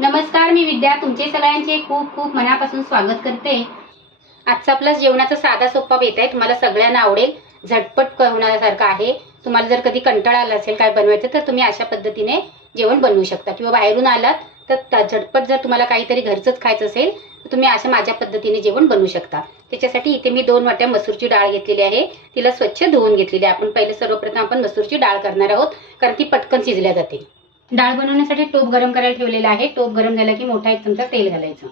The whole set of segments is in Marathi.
नमस्कार मी विद्या. तुमचे सगळ्यांचे खूप खूप मनापासून स्वागत करते. आजचा आपला जेवणाचा साधा सोपा बेत आहे. तुम्हाला सगळ्यांना आवडेल. झटपट होण्यासारखं आहे. तुम्हाला जर कधी कंटाळा आला असेल काय बनवायचं तर तुम्ही अशा पद्धतीने जेवण बनवू शकता. किंवा बाहेरून आलात तर झटपट जर तुम्हाला काहीतरी घरचंच खायचं असेल तर तुम्ही अशा माझ्या पद्धतीने जेवण बनवू शकता. त्याच्यासाठी इथे मी दोन वाट्या मसूरची डाळ घेतलेली आहे. तिला स्वच्छ धुवून घेतलेली आहे. आपण पहिले सर्वप्रथम आपण मसूरची डाळ करणार आहोत कारण ती पटकन शिजल्या जाते. डाळ बनवण्यासाठी टोप गरम करायला ठेवलेला आहे. टोप गरम झाला की मोठा एक चमचा तेल घालायचं.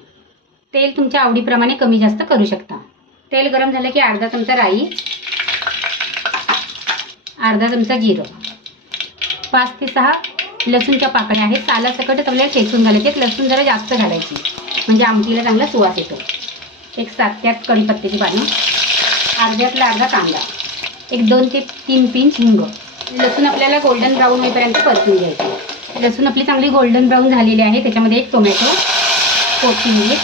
तेल तुमच्या आवडीप्रमाणे कमी जास्त करू शकता. तेल गरम झालं की अर्धा चमचा राई अर्धा चमचा जिरं पाच ते सहा लसूणच्या पाकळ्या आहेत. सालासकट आपल्याला ठेचून घालायचे. लसूण जरा जास्त घालायची. म्हणजे आमटीला चांगला सुवास येतो. एक सात ते आठ कढीपत्त्याची पाणी अर्ध्यातला अर्धा कांदा एक दोन ते तीन पिंच हिंग. लसूण आपल्याला गोल्डन ब्राऊन होईपर्यंत परतून घ्यायचं. लसूण आपली चांगली गोल्डन ब्राऊन झालेली आहे. त्याच्यामध्ये एक टोमॅटो कोथिंबीर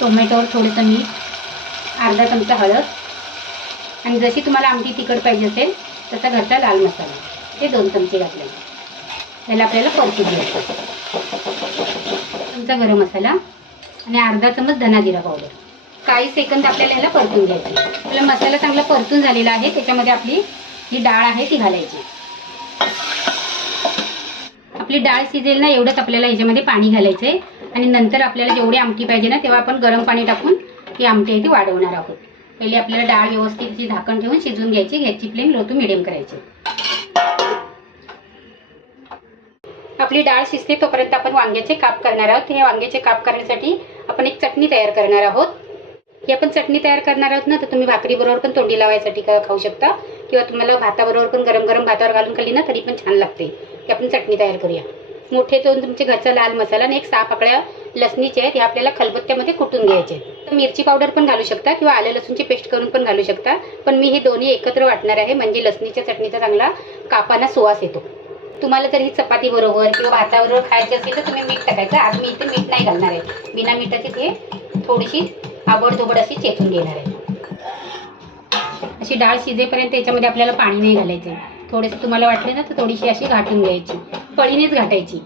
टोमॅटोवर थोडंसं मीठ अर्धा चमचा हळद. आणि जशी तुम्हाला आमटी तिखट पाहिजे असेल तसा घरचा लाल मसाला. हे दोन चमचे घातले. त्याला आपल्याला परतून घ्यायचं चमचा गरम मसाला. आणि अर्धा चमच धना जिरा पावडर काही सेकंद आपल्याला ह्याला परतून घ्यायचे. आपला मसाला चांगला परतून झालेला आहे. त्याच्यामध्ये आपली जी डाळ आहे ती घालायची. आपली डाळ शिजेल ना एवढंच आपल्याला ह्याच्यामध्ये पाणी घालायचं आहे आणि नंतर आपल्याला जेवढी आमटी पाहिजे ना तेव्हा आपण गरम पाणी टाकून ती आमटी आहे ती वाढवणार आहोत. पहिले आपल्याला डाळ व्यवस्थित झाकण ठेवून शिजून घ्यायची ह्याची फ्लेम लो टू मिडियम करायची. आपली डाळ शिजते तोपर्यंत आपण वांग्याचे काप करणार आहोत. हे वांग्याचे काप करण्यासाठी आपण एक चटणी तयार करणार आहोत. ही आपण चटणी तयार करणार आहोत ना तर तुम्ही भाकरीबरोबर पण तोंडी लावायसाठी खाऊ शकता. किंवा तुम्हाला भाताबरोबर पण गरम गरम भातावर घालून खाल्ली ना तरी पण छान लागते. की आपण चटणी तयार करूया. मोठे दोन तुमचे घरचा लाल मसाला आणि एक सहा पाकळ्या लसणीचे आहेत हे आपल्याला खलबत्त्यामध्ये कुटून घ्यायचे आहेत. तर मिरची पावडर पण घालू शकता किंवा आलं लसूणची पेस्ट करून पण घालू शकता. पण मी हे दोन्ही एकत्र वाटणार आहे म्हणजे लसणीच्या चटणीचा चांगला कापाना सुवास येतो. तुम्हाला जर ही चपाती बरोबर किंवा भाताबरोबर खायची असेल तर तुम्ही मीठ टाकायचं. आज मी इथे मीठ नाही घालणार आहे. बिना मिठाची ते थोडीशी आबडधोबड अशी चेचून घेणार आहे. अशी डाळ शिजेपर्यंत याच्यामध्ये आपल्याला पाणी नाही घालायचं थोडेसे तुम्हाला वाटले ना तर थोडीशी अशी घाटून घ्यायची. पळीनेच घाटायची.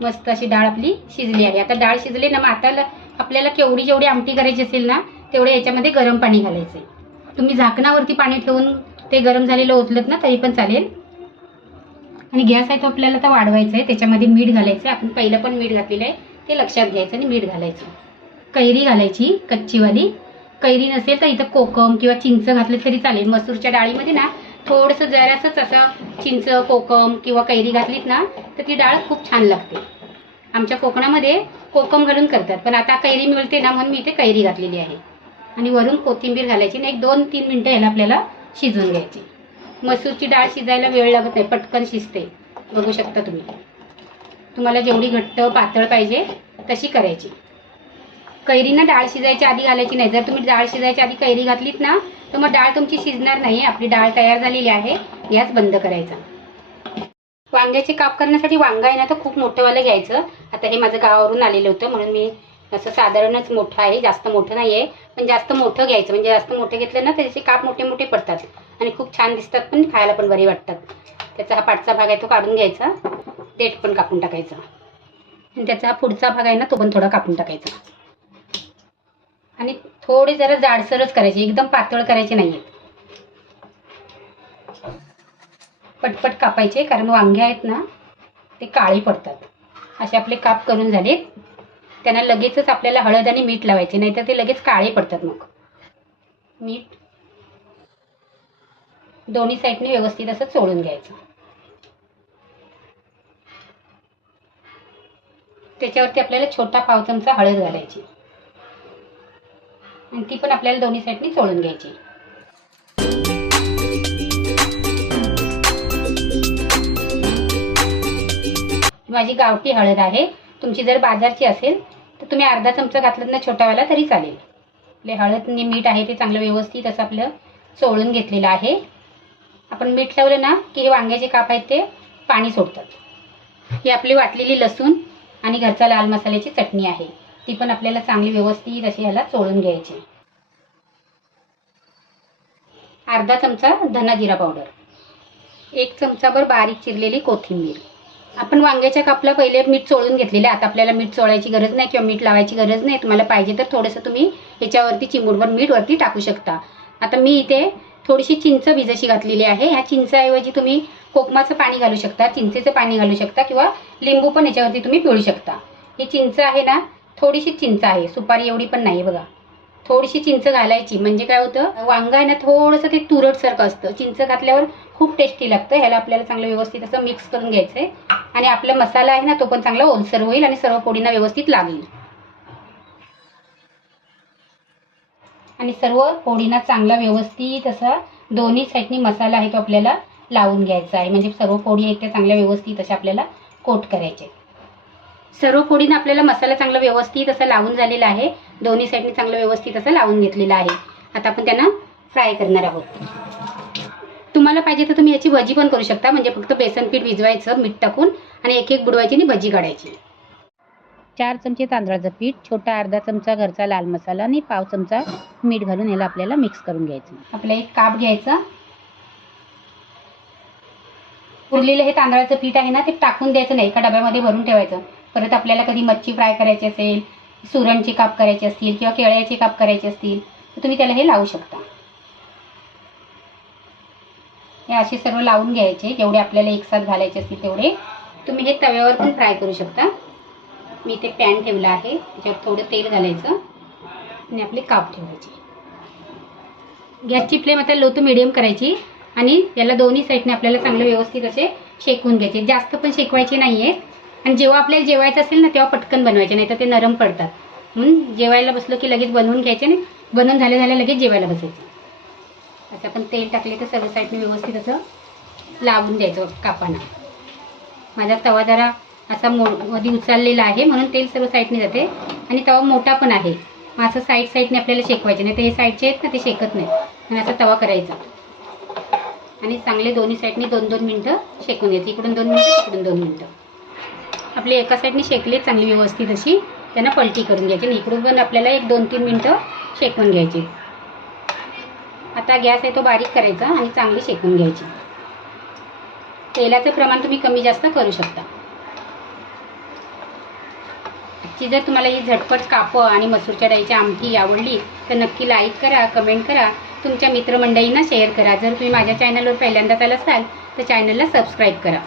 मस्त अशी डाळ आपली शिजली आहे. आता डाळ शिजली ना मग आता आपल्याला केवढी जेवढी आमटी करायची असेल ना तेवढे याच्यामध्ये गरम पाणी घालायचं आहे. तुम्ही झाकणावरती पाणी ठेवून ते गरम झालेलं ओतलत ना तरी पण चालेल. आणि गॅस आहे तो आपल्याला आता वाढवायचा आहे. त्याच्यामध्ये मीठ घालायचं आहे. आपण पहिलं पण मीठ घातलेलं आहे. ते लक्षात घ्यायचं आणि मीठ घालायचं. कैरी घालायची कच्चीवाली. कैरी नसेल तर इथं कोकम किंवा चिंच घातलं तरी चालेल. मसूरच्या डाळीमध्ये ना थोडंसं जरासंच असं चिंच कोकम किंवा कैरी घातलीत ना तर ती डाळ खूप छान लागते. आमच्या कोकणामध्ये कोकम घालून करतात पण आता कैरी मिळते ना म्हणून मी इथे कैरी घातलेली आहे. आणि वरून कोथिंबीर घालायची आणि एक दोन तीन मिनटं ह्याला आपल्याला शिजवून घ्यायची. मसूरची डाळ शिजायला वेळ लागत नाही पटकन शिजते. बघू शकता तुम्ही. तुम्हाला जेवढी घट्ट पातळ पाहिजे तशी करायची. कैरी ना डाळ शिजायच्या आधी घालायची नाही. जर तुम्ही डाळ शिजायच्या आधी कैरी घातलीत ना तर मग डाळ तुमची शिजणार नाही. आपली डाळ तयार झालेली आहे. गॅस बंद करायचा. वांग्याचे काप करण्यासाठी वांगा आहे ना तर खूप मोठंवालं घ्यायचं. आता हे माझं गावावरून आलेलं होतं म्हणून मी असं साधारणच मोठं आहे जास्त मोठं नाही आहे पण जास्त मोठं घ्यायचं. म्हणजे जास्त मोठं घेतलं ना त्याचे काप मोठे मोठे पडतात. आणि खूप छान दिसतात पण खायला पण बरे वाटतात. त्याचा हा पाठचा भाग आहे तो काढून घ्यायचा. देठ पण कापून टाकायचा. आणि त्याचा हा पुढचा भाग आहे ना तो पण थोडा कापून टाकायचा. आणि थोडे जरा जाडसरच करायचे एकदम पातळ करायचे नाही पटपट कापायचे कारण वांगे आहेत ना ते काळे पडतात. असे आपले काप करून झाले. त्यांना लगेचच आपल्याला हळद आणि मीठ लावायचे नाहीतर ते लगेच काळे पडतात मग. मीठ दोन्ही साईडने व्यवस्थित असं चोळून घ्यायचं. त्याच्यावरती आपल्याला छोटा पाव चमचा हळद घालायची. आणि ती पण आपल्याला दोन्ही साईडनी चोळून घ्यायची. माझी गावठी हळद आहे. तुमची जर बाजारची असेल तर तुम्ही अर्धा चमचा घातलात ना छोटावाला तरी चालेल. आपले हळद आणि मीठ आहे ते चांगलं व्यवस्थित असं आपलं चोळून घेतलेलं आहे. आपण मीठ लावलं ना की हे वांग्याचे काप आहेत ते पाणी सोडतात. ही आपली वाटलेली लसूण आणि घरचा लाल मसाल्याची चटणी आहे. ती पण आपल्याला चांगली व्यवस्थित अशी ह्याला चोळून घ्यायची. अर्धा चमचा धना जिरा पावडर. एक चमचाभर बारीक चिरलेली कोथिंबीर. आपण वांग्याच्या कापला पहिले मीठ चोळून घेतलेले आता आपल्याला मीठ चोळायची गरज नाही किंवा मीठ लावायची गरज नाही. तुम्हाला पाहिजे तर थोडंसं तुम्ही याच्यावरती चिमूडवर मीठवरती टाकू शकता. आता मी इथे थोडीशी चिंच भिजशी घातलेली आहे. ह्या चिंचाऐवजी तुम्ही कोकमाचं पाणी घालू शकता चिंचेचं पाणी घालू शकता किंवा लिंबू पण याच्यावरती तुम्ही पिळू शकता. ही चिंच आहे ना थोडीशी चिंच आहे. सुपारी एवढी पण नाही बघा. थोडीशी चिंच घालायची. म्हणजे काय होतं? वांग आहे ना थोडंसं ते तुरटसारखं असतं. चिंच घातल्यावर खूप टेस्टी लागतं. ह्याला आपल्याला चांगलं व्यवस्थित असं मिक्स करून घ्यायचं आहे आणि आपला मसाला आहे ना तो पण चांगला ओलसर होईल आणि सर्व पोळींना व्यवस्थित लागेल. आणि सर्व पोळींना चांगला व्यवस्थित असा दोन्ही साईडनी मसाला आहे तो आपल्याला लावून घ्यायचा आहे. म्हणजे सर्व पोळी आहेत त्या चांगल्या व्यवस्थित अशा आपल्याला कोट करायचे सर्व फोडीनं आपल्याला मसाला चांगला व्यवस्थित असा लावून झालेला आहे. दोन्ही साईडने चांगलं व्यवस्थित असं लावून घेतलेलं आहे. आता आपण त्यांना फ्राय करणार आहोत. तुम्हाला पाहिजे तर तुम्ही याची भजी पण करू शकता. म्हणजे फक्त बेसन पीठ भिजवायचं मीठ टाकून आणि एक एक बुडवायची आणि भजी काढायची. चार चमचे तांदळाचं पीठ छोटा अर्धा चमचा घरचा लाल मसाला आणि पाव चमचा मीठ घालून याला आपल्याला मिक्स करून घ्यायचं. आपलं एक काप घ्यायचा. उरलेलं हे तांदळाचं पीठ आहे ना ते टाकून द्यायचं नाही. एका डब्यामध्ये भरून ठेवायचं. परत आपल्याला कधी मच्छी फ्राय करायची असेल सुरणचे काप करायचे असतील किंवा केळ्याचे काप करायचे असतील तर तुम्ही त्याला हे लावू शकता. हे असे सर्व लावून घ्यायचे जेवढे आपल्याला एक साथ घालायचे असतील तेवढे. तुम्ही हे तव्यावर पण फ्राय करू शकता. मी ते पॅन ठेवलं आहे त्याच्यात थोडं तेल घालायचं आणि आपले काप ठेवायचे. गॅसची फ्लेम आता लो टू मिडियम करायची आणि याला दोन्ही साईडने आपल्याला चांगलं व्यवस्थित असे शेकून घ्यायचे. जास्त पण शेकवायचे नाही आहे आणि जेव्हा आपल्याला जेवायचं असेल ना तेव्हा पटकन बनवायचे नाही तर ते नरम पडतात. म्हणून जेवायला बसलो की लगेच बनवून घ्यायचे आणि बनवून झाले झाले लगेच जेवायला बसायचं. असं आपण तेल टाकले तर सर्व साईडने व्यवस्थित असं लावून द्यायचं कापाना. माझा तवा जरा असा मो मध्ये उचललेला आहे म्हणून तेल सर्व साईडने जाते. आणि तवा मोठा पण आहे. मग असं साईड साईडने आपल्याला शेकवायचे नाही तर हे साईडचे आहेत ना ते शेकत नाही. आणि असा तवा करायचा. आणि चांगले दोन्ही साईडने दोन दोन मिनटं शेकून द्यायचे इकडून दोन मिनटं इकडून दोन मिनटं. आपली एका साईडने शेकले चांगली व्यवस्थित अशी. त्यांना पलटी करून घ्यायची आणि इकडून पण आपल्याला एक दोन तीन मिनटं शेकून घ्यायची. आता गॅस आहे तो बारीक करायचा आणि चांगली शेकून घ्यायची. तेलाचं प्रमाण तुम्ही कमी जास्त करू शकता. की जर तुम्हाला ही झटपट कापं आणि मसूरच्या डाळीची आमटी आवडली तर नक्की लाईक करा कमेंट करा. तुमच्या मित्रमंडळींना शेअर करा. जर तुम्ही माझ्या चॅनलवर पहिल्यांदाच आला असाल तर चॅनलला सबस्क्राईब करा.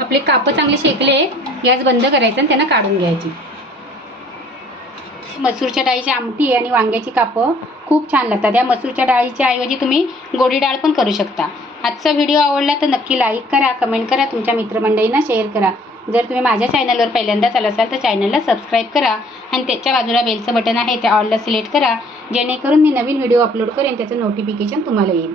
आपले कापं चांगले शेकले गॅस बंद करायचं आणि त्यांना काढून घ्यायची. मसूरच्या डाळीची आमटी आणि वांग्याची कापं खूप छान लागतात. या मसूरच्या डाळीच्या ऐवजी तुम्ही गोडी डाळ पण करू शकता. आजचा व्हिडिओ आवडला तर नक्की लाईक करा कमेंट करा तुमच्या मित्रमंडळींना शेअर करा. जर तुम्ही माझ्या चॅनलवर पहिल्यांदाच आला असाल तर चॅनलला सबस्क्राईब करा आणि त्याच्या बाजूला बेलचं बटन आहे त्या ऑलला सिलेक्ट करा. जेणेकरून मी नवीन व्हिडिओ अपलोड करेन त्याचं नोटिफिकेशन तुम्हाला येईल.